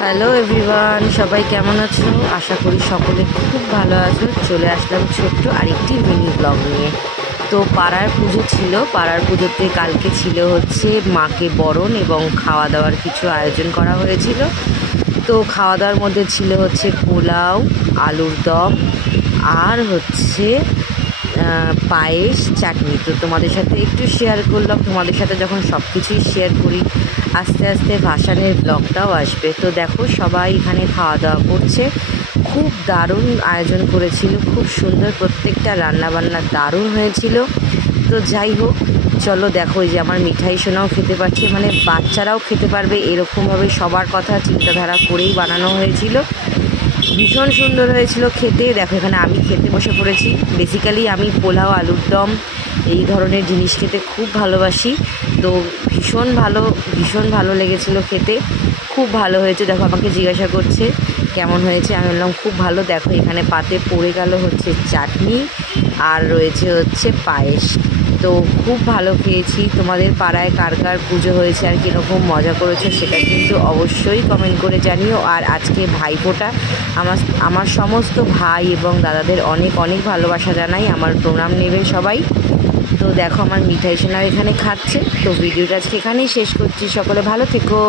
Hello everyone, সবাই কেমন আছো? আশা করি সকলে খুব ভালো আছো। চলে আসলাম ছোট্ট আরেকটি মিনি ব্লগ নিয়ে। তো পাড়ার পুজো ছিল, পাড়ার পুজোতে কালকে ছিল হচ্ছে মাকে বরণ এবং খাওয়া দাওয়ার কিছু আয়োজন করা হয়েছিল। তো খাওয়া দাওয়ার মধ্যে ছিল হচ্ছে পোলাও, আলুর দম আর হচ্ছে পায়েস, চাটনি। তো তোমাদের সাথে একটু শেয়ার করলাম। তোমাদের সাথে যখন সব কিছুই শেয়ার করি আস্তে আস্তে ভাসানের ব্লগটাও আসবে। তো দেখো সবাই এখানে খাওয়া দাওয়া করছে। খুব দারুণ আয়োজন করেছিল, খুব সুন্দর, প্রত্যেকটা রান্নাবান্না দারুণ হয়েছিল। তো যাই হোক, চলো দেখো এই যে আমার মিঠাই সোনাও খেতে পারছে, মানে বাচ্চারাও খেতে পারবে এরকমভাবে সবার কথা চিন্তাধারা করেই বানানো হয়েছিল। ভীষণ সুন্দর হয়েছিল খেতে। দেখো এখানে আমি খেতে বসে পড়েছি। বেসিক্যালি আমি পোলাও, আলুর দম এই ধরনের জিনিস খেতে খুব ভালোবাসি। তো ভীষণ ভালো লেগেছিল খেতে, খুব ভালো হয়েছে। দেখো আমাকে জিজ্ঞাসা করছে কেমন হয়েছে, আমি বললাম খুব ভালো। দেখো এখানে পাতে পড়ে গেল হচ্ছে চাটনি আর রয়েছে হচ্ছে পায়েস। তো খুব ভালো খেয়েছি। তোমাদের পাড়ায় কার কার পুজো হয়েছে আর কীরকম মজা করেছো সেটা কিন্তু অবশ্যই কমেন্ট করে জানিও। আর আজকে ভাইফোঁটা, আমার আমার সমস্ত ভাই এবং দাদাদের অনেক অনেক ভালোবাসা জানাই, আমার প্রণাম নেবে সবাই। তো দেখো আমার মিঠাই সোনাও এখানে খাচ্ছে। তো ভিডিওটা আজকে এখানেই শেষ করছি। সকলে ভালো থেকো।